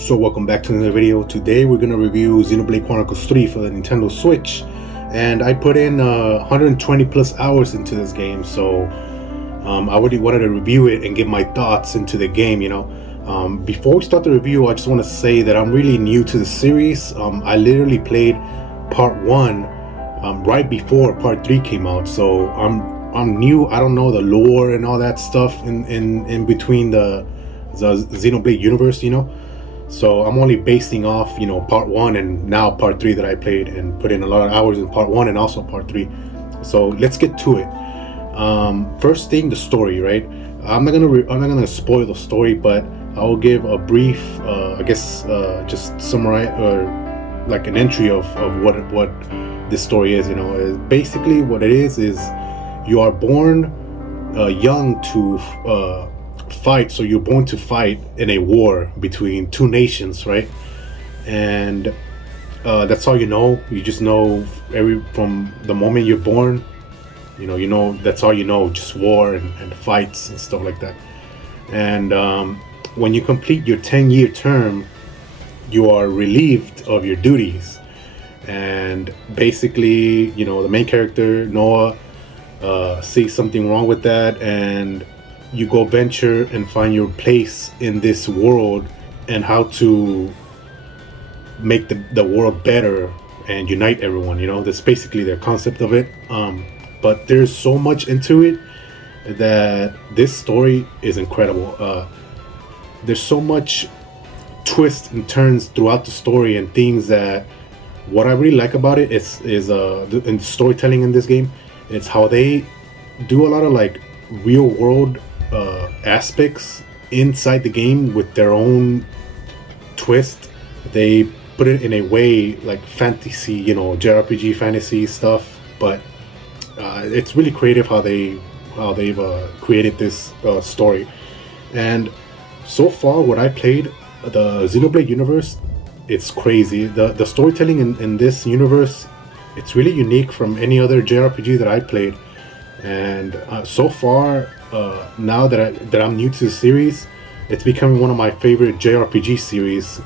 So welcome back to another video. Today we're going to review Xenoblade Chronicles 3 for the Nintendo Switch, and I put in 120 plus hours into this game, so I already wanted to review it and give my thoughts into the game. Before we start the review, I just want to say that I'm really new to the series. I literally played part 1 right before part 3 came out, so I'm new. I don't know the lore and all that stuff in between the Xenoblade universe, So I'm only basing off, part 1 and now part 3 that I played and put in a lot of hours in part 1 and also part 3. So let's get to it. First thing, the story, right? I'm not gonna spoil the story, but I will give a brief, just summarize or like an entry of what this story is. Basically what it is you are born young to fight, so you're born to fight in a war between two nations, right? And that's all you just know from the moment you're born, that's all just war and fights and stuff like that. And when you complete your 10-year term, you are relieved of your duties, and basically the main character Noah sees something wrong with that, and you go venture and find your place in this world and how to make the world better and unite everyone. That's basically the concept of it. But there's so much into it that this story is incredible. There's so much twists and turns throughout the story and things that what I really like about it is in storytelling in this game. It's how they do a lot of like real world aspects inside the game with their own twist. They put it in a way like fantasy, jrpg fantasy stuff, but it's really creative how they've created this story. And so far what I played, the Xenoblade universe, it's crazy. The storytelling in this universe, it's really unique from any other jrpg that I played. And so far, now that I'm new to the series, it's becoming one of my favorite JRPG series,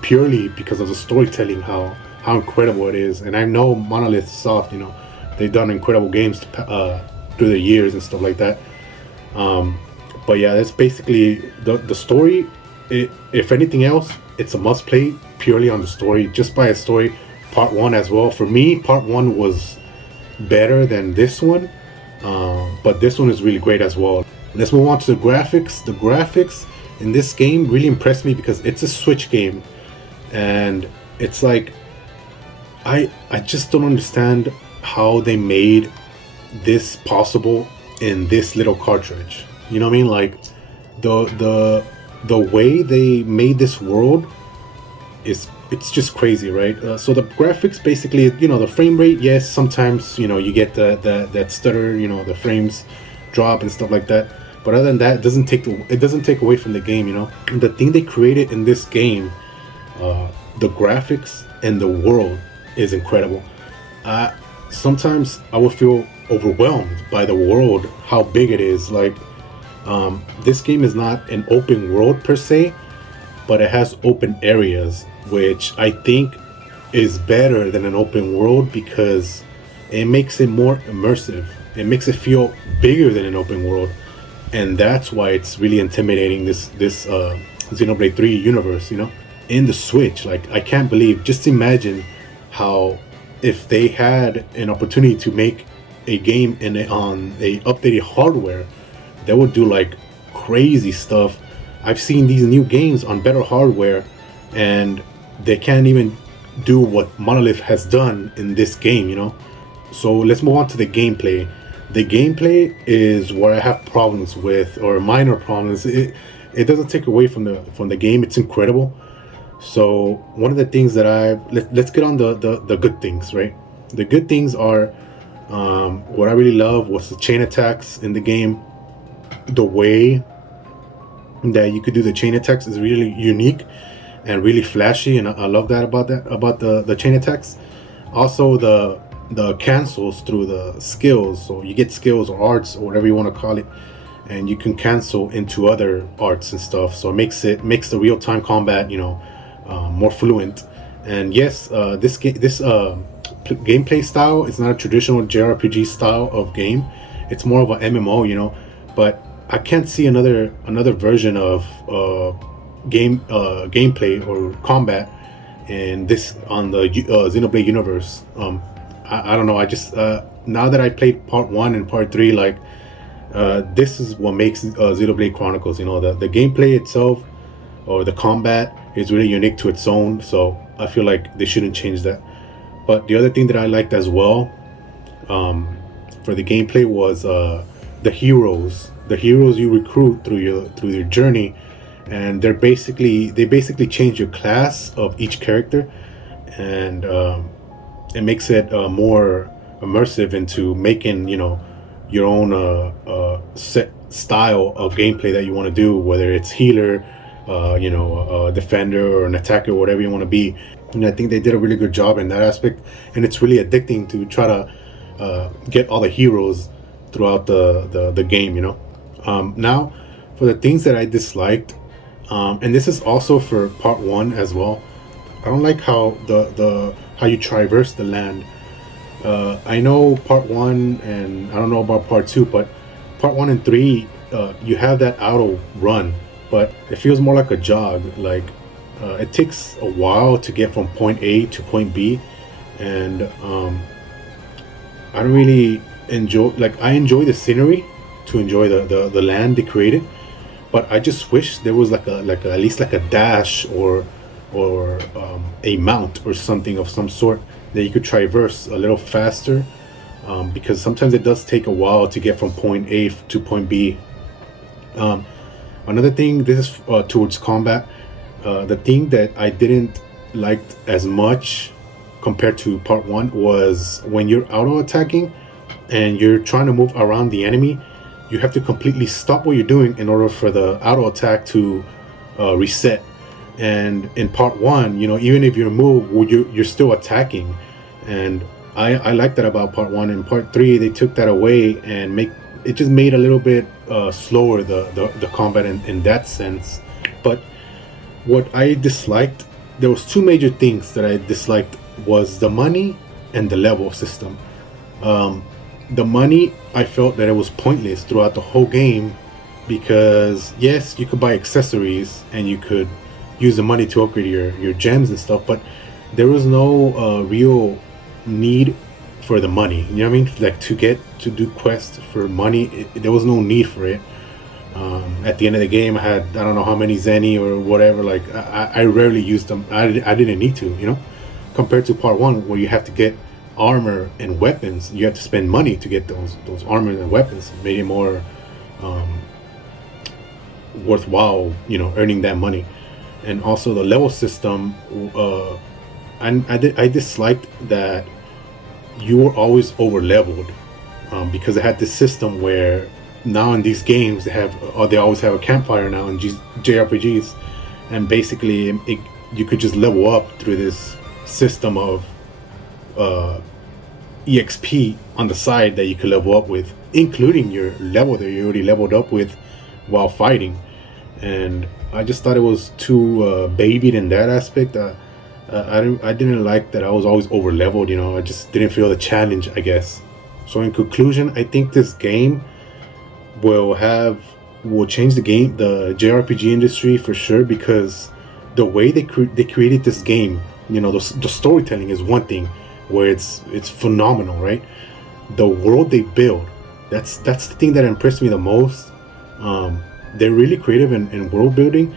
purely because of the storytelling, how incredible it is. And I know Monolith Soft, they've done incredible games through the years and stuff like that. But yeah, that's basically the story. If anything else, it's a must play purely on the story, just by a story. Part 1 as well. For me, part 1 was better than this one. But this one is really great as well. Let's move on to the graphics. The graphics in this game really impressed me because it's a Switch game, and it's like I just don't understand how they made this possible in this little cartridge. You know what I mean? Like the way they made this world it's just crazy, right? So the graphics, basically, the frame rate, yes, sometimes you get that stutter, the frames drop and stuff like that, but other than that, it doesn't take away from the game. And the thing they created in this game, the graphics and the world is incredible. Sometimes I would feel overwhelmed by the world, how big it is. Like this game is not an open world per se, but it has open areas, which I think is better than an open world because it makes it more immersive. It makes it feel bigger than an open world, and that's why it's really intimidating, this Xenoblade 3 universe. In the Switch, like, I can't believe. Just imagine how, if they had an opportunity to make a game on a updated hardware, they would do like crazy stuff. I've seen these new games on better hardware, and they can't even do what Monolith has done in this game. So let's move on to the gameplay. The gameplay is where I have problems with, or minor problems. It doesn't take away from the game. It's incredible. So one of the things that let's get on the good things, right? The good things are, what I really love was the chain attacks in the game. The way that you could do the chain attacks is really unique and really flashy, and I love that about the chain attacks. Also the cancels through the skills, so you get skills or arts or whatever you want to call it, and you can cancel into other arts and stuff. So it makes the real time combat, more fluent. And yes, this gameplay style is not a traditional JRPG style of game. It's more of an MMO, But I can't see another version of gameplay or combat in this on the Xenoblade universe. I don't know. I just now that I played part 1 and part 3, like this is what makes Xenoblade Chronicles. The gameplay itself or the combat is really unique to its own. So I feel like they shouldn't change that. But the other thing that I liked as well for the gameplay was the heroes. The heroes you recruit through your journey, and they basically change your class of each character, and it makes it more immersive into making your own set style of gameplay that you want to do, whether it's healer, a defender or an attacker, whatever you want to be. And I think they did a really good job in that aspect, and it's really addicting to try to get all the heroes throughout the game. Now, for the things that I disliked, and this is also for part 1 as well. I don't like how how you traverse the land. I know part 1, and I don't know about part 2, but part 1 and 3, you have that auto run, but it feels more like a jog. Like it takes a while to get from point A to point B, and I don't really enjoy. Like, I enjoy the scenery, to enjoy the land they created, but I just wish there was like at least like a dash or a mount or something of some sort that you could traverse a little faster, because sometimes it does take a while to get from point A to point B. Another thing, this is towards combat. The thing that I didn't like as much compared to part 1 was when you're auto attacking and you're trying to move around the enemy, you have to completely stop what you're doing in order for the auto attack to reset. And in part 1, even if you move, you're still attacking. And I like that about part 1. In part 3, they took that away and it just made a little bit slower the combat in that sense. But what I disliked, there was 2 major things that I disliked, was the money and the level system. The money, I felt that it was pointless throughout the whole game, because yes, you could buy accessories and you could use the money to upgrade your gems and stuff, but there was no real need for the money. You know what I mean? Like, to do quests for money, there was no need for it. At the end of the game, I had, I don't know how many Zenny or whatever. Like, I rarely used them. I didn't need to, compared to part 1, where you have to get armor and weapons. You have to spend money to get those armor and weapons. It made it more worthwhile, earning that money. And also the level system, I disliked that you were always over leveled, because they had this system where now in these games they always have a campfire now in JRPGs, and basically you could just level up through this system of EXP on the side that you could level up with, including your level that you already leveled up with while fighting. And I just thought it was too babied in that aspect. I didn't like that I was always over leveled. I just didn't feel the challenge, I guess. So in conclusion, I think this game will change the JRPG industry for sure, because the way they created this game, the storytelling is one thing, where it's phenomenal, right? The world they build, that's the thing that impressed me the most. They're really creative in world building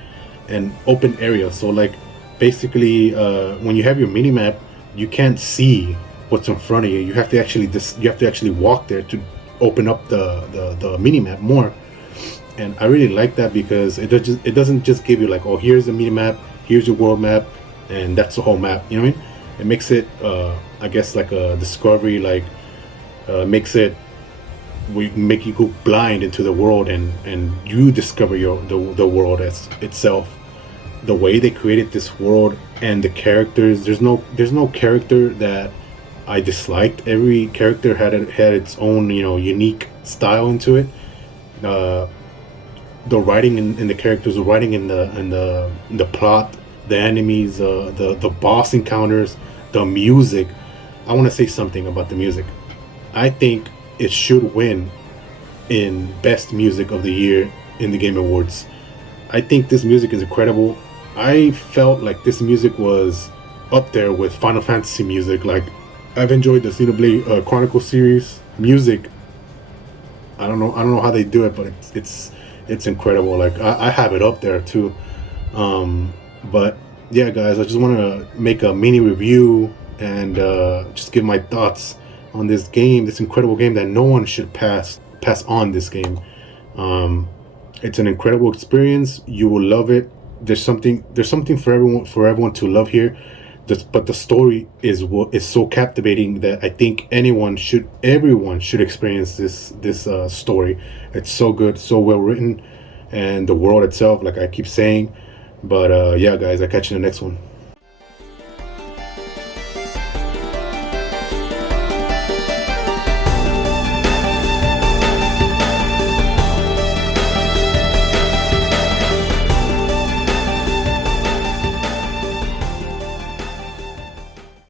and open areas. So like, basically, when you have your mini map, you can't see what's in front of you. You have to actually walk there to open up the mini map more. And I really like that, because it doesn't just give you like, oh, here's the mini map, here's your world map, and that's the whole map. You know what I mean? It makes it, I guess, like a discovery. Like, we make you go blind into the world, and you discover the world itself. The way they created this world and the characters, there's no character that I disliked. Every character had its own unique style into it. the writing in the characters, the writing in the plot, the enemies, the boss encounters, the music. I want to say something about the music. I think it should win in best music of the year in the Game Awards. I think this music is incredible. I felt like this music was up there with Final Fantasy music. Like, I've enjoyed the Xenoblade Chronicles series music. I don't know how they do it, but it's incredible. Like, I have it up there too. But yeah, guys, I just want to make a mini review and just give my thoughts on this game, this incredible game that no one should pass on this game. It's an incredible experience. You will love it. There's something for everyone to love here. But the story is so captivating that I think everyone should experience this story. It's so good, so well written, and the world itself, like I keep saying. But yeah, guys, I'll catch you in the next one.